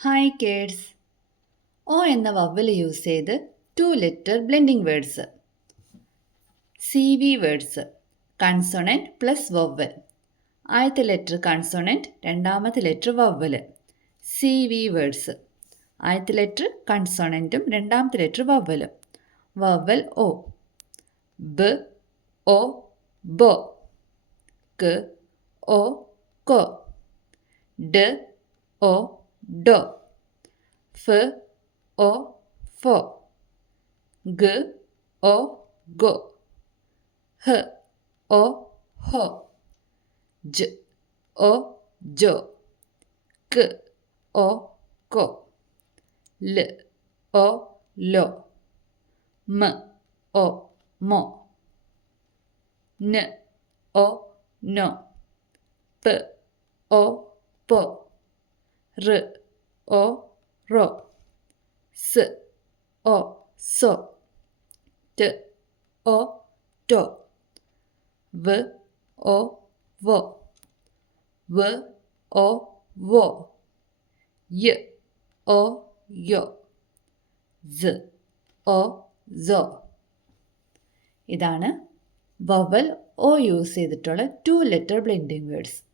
Hi കേഡ്സ്. ഓ എന്ന vowel use ചെയ്ത് 2 letter blending words. CV words. Consonant plus vowel. ആദ്യത്തെ letter consonant, രണ്ടാമത്തെ letter vowel. CV words. ആദ്യത്തെ letter കൺസോണൻറ്റും രണ്ടാമത്തെ ലെറ്റർ വവ്വലും. Vowel O. ബ, O, ബോ. ക, O, കോ. ഡ, O, ഡോ. ഫ, O, ഫോ. ഗ, O, ഗോ. ഹ, O, ഹോ. ജ, O, ജോ. ക, O, കോ. ല, O, ലോ. മ, O, മോ. ന, O, നോ. പ, O, പോ. റ്, O, റോ. സ്, O, സോ. ട്, O, ടോ. വ, O, വോ. വ, O, വോ. യ, O, യോ. സ, O, സോ. ഇതാണ് വവൽ O യൂസ് ചെയ്തിട്ടുള്ള 2 ലെറ്റർ ബ്ലെൻഡിങ് വേർഡ്സ്.